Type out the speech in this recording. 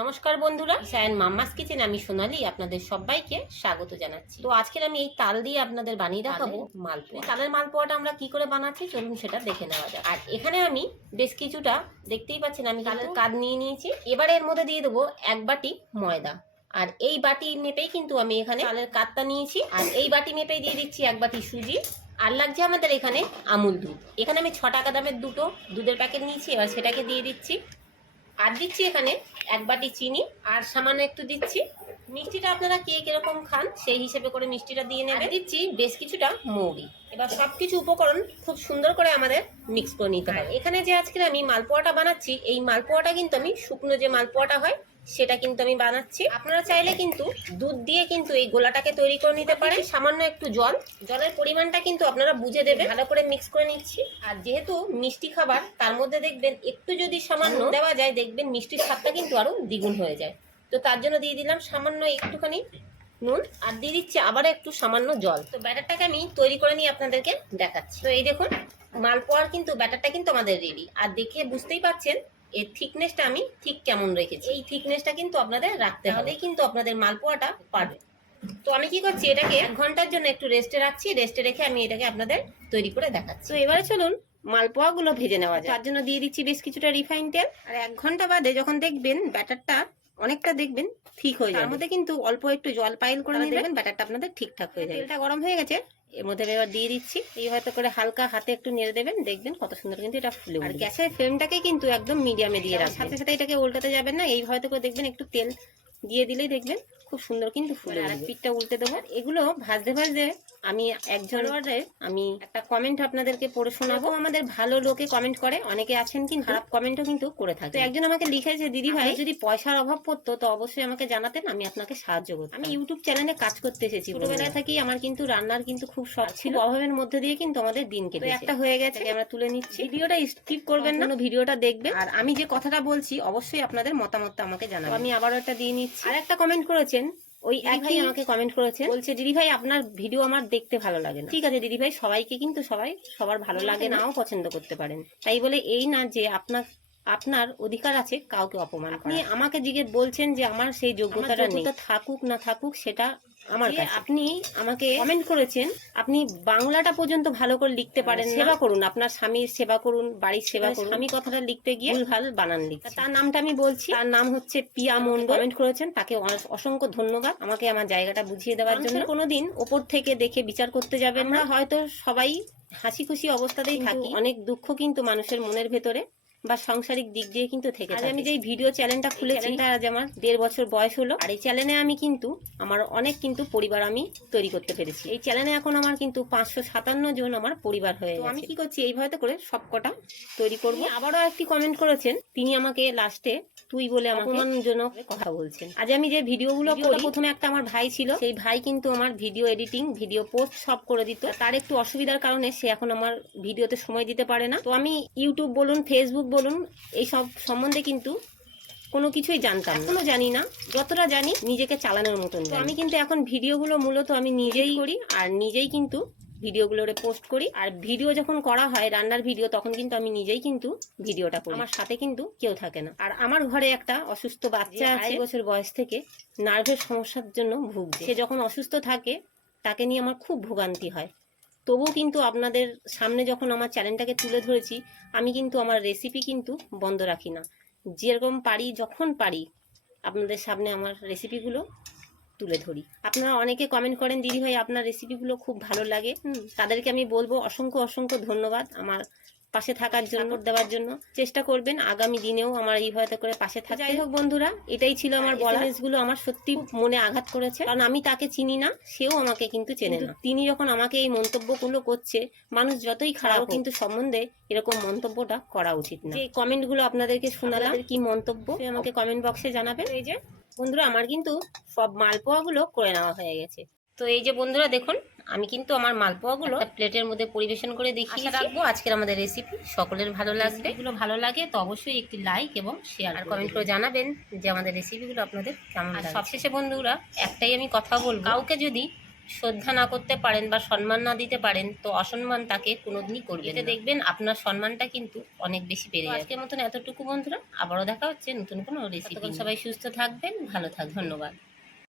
নমস্কার বন্ধুরা Sayan mamma's kitchen আমি সোনালি আপনাদের সবাইকে স্বাগত জানাচ্ছি। তো আজকে আমি এই তাল দিয়ে আপনাদের বানিয়ে দেখাবো মালপোয়া। তালের মালপোয়াটা আমরা কি করে বানাচ্ছি চলুন সেটা দেখে নেওয়া যাক। আর এখানে আমি বেশ কিছুটা দেখতেই পাচ্ছেন আমি তালের কাদ নিয়ে নিয়েছি। এবারে এর মধ্যে দিয়ে দেবো এক বাটি ময়দা। আর এই বাটি মেপেই কিন্তু আমি এখানে তালের কাদটা নিয়েছি। আর এই বাটি মেপেই দিয়ে দিচ্ছি এক বাটি সুজি। আর লাগছে আমাদের এখানে আমুল দুধ। এখানে আমি ছ টাকা দামের দুটো দুধের প্যাকেট নিয়েছি এবার সেটাকে দিয়ে দিচ্ছি। আর দিচ্ছি এখানে এক বাটি চিনি আর সামান্য একটু দিচ্ছি। মিষ্টিটা আপনারা কে কীরকম খান সেই হিসেবে করে মিষ্টিটা দিয়ে নেবে দিচ্ছি বেশ কিছুটা মৌরি। এবার সব কিছু উপকরণ খুব সুন্দর করে আমাদের মিক্স করে নিতে হয়। এখানে যে আজকে আমি মালপোয়াটা বানাচ্ছি এই মালপোয়াটা কিন্তু আমি শুকনো যে মালপোয়াটা হয় সেটা কিন্তু আমি বানাচ্ছি। আপনারা চাইলে কিন্তু দুধ দিয়ে কিন্তু এই গোলাটাকে তৈরি করে নিতে পারেন। সামান্য একটু জল। জলের পরিমাণটা কিন্তু আপনারা বুঝে দেবেন। ভালো করে মিক্স করে নিচ্ছি। আর যেহেতু মিষ্টি খাবার, তার মধ্যে দেখবেন একটু যদি সামান্য দেওয়া যায়, দেখবেন মিষ্টির স্বাদটা কিন্তু আরও দ্বিগুণ হয়ে যায়। তো তার জন্য দিয়ে দিলাম সামান্য একটুখানি নুন। আর দিয়ে দিচ্ছি আবার একটু সামান্য জল। তো ব্যাটারটাকে আমি তৈরি করে নিয়ে আপনাদেরকে দেখাচ্ছি। তো এই দেখুন মালপোয়ার কিন্তু ব্যাটারটা কিন্তু আমাদের রেডি আর দেখে বুঝতেই পাচ্ছেন এর থিকনেসটা আমি ঠিক কেমন রেখেছি। এই থিকনেসটা কিন্তু আপনাদের রাখতে হবে। কিন্তু আপনাদের মালপোয়াটা পারবে। তো আমি কি করছি এটাকে এক ঘণ্টার জন্য একটু রেস্টে রাখছি। রেস্টে রেখে আমি এটাকে আপনাদের তৈরি করে দেখাচ্ছি। তো এবারে চলুন মালপোয়াগুলো ভেজে নেওয়া যায় তার জন্য দিয়ে দিচ্ছি বেশ কিছুটা রিফাইন তেল। আর এক ঘণ্টা বাদে যখন দেখবেন ব্যাটারটা অনেকটা দেখবেন ঠিক হয়ে যাবে। তার মধ্যে কিন্তু অল্প একটু জল পাইল করে দেখবেন ব্যাটারটা আপনাদের ঠিকঠাক হয়ে যাবে। তেলটা গরম হয়ে গেছে। এর মধ্যে এবার দিয়ে দিচ্ছি। এই হয়তো করে হালকা হাতে একটু নেড়ে দেবেন দেখবেন কত সুন্দর কিন্তু এটা ফুলে আর গ্যাসের ফ্লেমটাকে কিন্তু একদম মিডিয়ামে দিয়ে রাখবেন। সাথে সাথে এটাকে উল্টাতে যাবেন না এই হয়তো করে দেখবেন একটু তেল দিয়ে দিলেই দেখবেন খুব সুন্দর কিন্তু ফুলে আর পিঠটা উল্টে দেবো। এগুলো ভাজতে ভাজতে আমি একজন আমি একটা কমেন্ট আপনাদেরকে পড়ে শোনাবো। আমাদের ভালো লোকে কমেন্ট করে অনেকে আছেন কিন্তু খারাপ কমেন্টও কিন্তু করে থাকে। একজন আমাকে লিখেছে দিদি ভাই যদি পয়সার অভাব পড়তো তো অবশ্যই আমাকে জানাতেন আমি আপনাকে সাহায্য করতাম। আমি ইউটিউব চ্যানেলে কাজ করতে এসেছি ছোটবেলা থেকেই আমার কিন্তু রান্নার কিন্তু খুব শখ ছিল। অভাবের মধ্যে দিয়ে কিন্তু আমাদের দিন কেটে একটা হয়ে গেছে। আমরা তুলে নিচ্ছি। ভিডিওটা স্কিপ করবেন না। ভিডিওটা দেখবেন। আর আমি যে কথাটা বলছি অবশ্যই আপনাদের মতামতটা আমাকে জানাবেন। আমি আবারও একটা দিয়ে নিচ্ছি। আর একটা কমেন্ট করেছেন ওই এক ভাই আমাকে কমেন্ট করেছেন। বলছে দিদি ভাই আপনার ভিডিও আমার দেখতে ভালো লাগে না। ঠিক আছে দিদি ভাই সবাইকে কিন্তু সবাই সবার ভালো লাগে নাও পছন্দ করতে পারেন। তাই বলে এই না যে আপনার আপনার অধিকার আছে কাউকে অপমান আপনি আমাকে জিজ্ঞেস বলছেন যে আমার সেই যোগ্যতাটা নেই। থাকুক না থাকুক সেটা আমার আপনি আমাকে কমেন্ট করেছেন আপনি বাংলাটা পর্যন্ত ভালো করে লিখতে পারেন সেবা করুন আপনার স্বামীর সেবা করুন বাড়ির সেবা করুন। স্বামী কথাটা লিখতে গিয়ে ভুলভাল বানান লিখছে। তার নামটা আমি বলছি। তার নাম হচ্ছে পিয়া মন্ডল কমেন্ট করেছেন তাকে অসংখ্য ধন্যবাদ। আমাকে আমার জায়গাটা বুঝিয়ে দেওয়ার জন্য। কোনোদিন ওপর থেকে দেখে বিচার করতে যাবেন না। হয়তো সবাই হাসি খুশি অবস্থাতেই থাকি। অনেক দুঃখ কিন্তু মানুষের মনের ভেতরে। বা সাংসারিক দিক দিয়ে কিন্তু থেকে আজ আমি যে ভিডিও চ্যানেলটা খুলেছি এটা আজ আমার দেড় বছর বয়স হলো আর এই চ্যানেলে আমি কিন্তু আমার অনেক কিন্তু পরিবার আমি তৈরি করতে পেরেছি। এই চ্যানেলে এখন আমার কিন্তু পাঁচশো সাতান্ন জন আমার পরিবার হয়ে গেছে আমি কি করছি এইভাবে করে সবকটা তৈরি করব। আবারও একটি কমেন্ট করেছেন তিনি আমাকে লাস্টে তুই বলে আমাকে অপমানজনক কথা বলছেন। আজ আমি যে ভিডিওগুলো করি প্রথমে একটা আমার ভাই ছিল সেই ভাই কিন্তু আমার ভিডিও এডিটিং ভিডিও পোস্ট সব করে দিত। তার একটু অসুবিধার কারণে সে এখন আমার ভিডিওতে সময় দিতে পারে না। তো আমি ইউটিউব বলুন ফেসবুক বলুন এই সব সম্বন্ধে কিন্তু কোনো কিছুই জানতাম না। এখনও জানি না যতটা জানি নিজেকে চালানোর মতন আমি কিন্তু এখন ভিডিওগুলো মূলত আমি নিজেই করি আর নিজেই কিন্তু ভিডিওগুলোরে পোস্ট করি। আর ভিডিও যখন করা হয় রান্নার ভিডিও তখন কিন্তু আমি নিজেই কিন্তু ভিডিওটা করি। আমার সাথে কিন্তু কেউ থাকে না। আর আমার ঘরে একটা অসুস্থ বাচ্চা আছে আড়াই বছর বয়স থেকে নার্ভের সমস্যার জন্য ভুগছে। সে যখন অসুস্থ থাকে তাকে নিয়ে আমার খুব ভোগান্তি হয়। তবুও কিন্তু আপনাদের সামনে যখন আমার চ্যানেলটাকে তুলে ধরেছি, আমি কিন্তু আমার রেসিপি কিন্তু বন্ধ রাখি না। যেরকম পারি, যখন পারি, আপনাদের সামনে আমার রেসিপিগুলো তুলে ধরি। আপনারা অনেকে কমেন্ট করেন, দিদি ভাই, আপনার রেসিপিগুলো খুব ভালো লাগে। তাদেরকে আমি বলব, অসংখ্য অসংখ্য ধন্যবাদ। আমার পাশে থাকার জন্য দেওয়ার জন্য চেষ্টা করবেন আগামী দিনেও আমার এইভাবে করে পাশে থাকা যাই হোক বন্ধুরা এটাই ছিল আমার বলা গুলো আমার সত্যি মনে আঘাত করেছে। কারণ আমি তাকে চিনি না সেও আমাকে কিন্তু চেনে না। তিনি যখন আমাকে এই মন্তব্যগুলো করছে মানুষ যতই খারাপ কিন্তু সম্বন্ধে এরকম মন্তব্যটা করা উচিত না। যে কমেন্টগুলো আপনাদেরকে শোনালাম। কি মন্তব্য? আমাকে কমেন্ট বক্সে জানাবেন। এই যে বন্ধুরা আমার কিন্তু সব মালপোয়াগুলো করে নেওয়া হয়ে গেছে। তো এই যে বন্ধুরা দেখুন আমি কিন্তু আমার মালপোয়াগুলো প্লেটের মধ্যে পরিবেশন করে দেখিয়ে রাখব আজকের আমাদের রেসিপি সকলের ভালো লাগবে। এগুলো ভালো লাগে তো অবশ্যই একটি লাইক এবং শেয়ার আর কমেন্ট করে জানাবেন যে আমাদের রেসিপিগুলো আপনাদের কেমন সবশেষে বন্ধুরা একটাই আমি কথা বলব। কাউকে যদি শ্রদ্ধা না করতে পারেন বা সম্মান না দিতে পারেন তো অসম্মান তাকে কোনোদিনই করবে এতে দেখবেন আপনার সম্মানটা কিন্তু অনেক বেশি বেড়ে যাবে। আজকের মতন এতটুকু বন্ধুরা আবারও দেখা হচ্ছে নতুন কোনো রেসিপি সবাই সুস্থ থাকবেন ভালো থাক ধন্যবাদ।